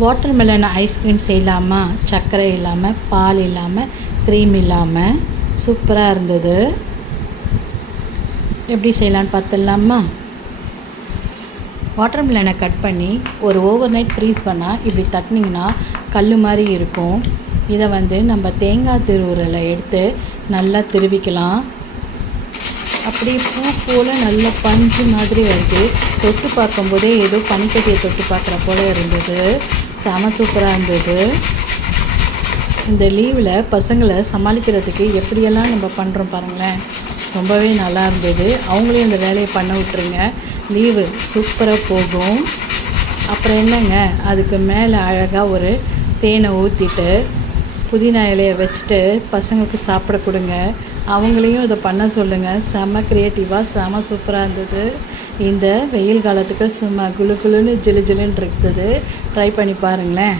Watermelon ice cream செய்யலாமா? சர்க்கரை இல்லாமல், பால் இல்லாமல், க்ரீம் இல்லாமல் சூப்பராக இருந்தது. எப்படி செய்யலான்னு பார்த்துடலாமா? வாட்டர்மெலனை கட் பண்ணி ஒரு ஓவர் நைட் ஃப்ரீஸ் பண்ணால் இப்படி தட்டினீங்கன்னா கல் மாதிரி இருக்கும். இதை நம்ம தேங்காய் திருவுறலை எடுத்து நல்லா திருவிக்கலாம். அப்படியே பூ போல் நல்ல பஞ்சு மாதிரி வருது. தொட்டு பார்க்கும்போதே ஏதோ பனிக்கட்டியை தொட்டு பார்க்குற போல் இருந்தது. செம சூப்பராக இருந்தது. இந்த லீவில் பசங்களை சமாளிக்கிறதுக்கு எப்படியெல்லாம் நம்ம பண்ணுறோம் பாருங்களேன். ரொம்பவே நல்லா இருந்தது. அவங்களையும் இந்த வேலையை பண்ண விட்டுருங்க. லீவு சூப்பராக போகும். அப்புறம் என்னங்க, அதுக்கு மேலே அழகாக ஒரு தேனை ஊற்றிட்டு புதினா இலையை வச்சுட்டு பசங்களுக்கு சாப்பிட கொடுங்க. அவங்களையும் இதை பண்ண சொல்லுங்கள். செம க்ரியேட்டிவாக செம சூப்பராக இருந்தது. இந்த வெயில் காலத்துக்கு சும்மா குளு குளுன்னு ஜிலு ஜிலுன்னு இருக்குது. ட்ரை பண்ணி பாருங்களேன்.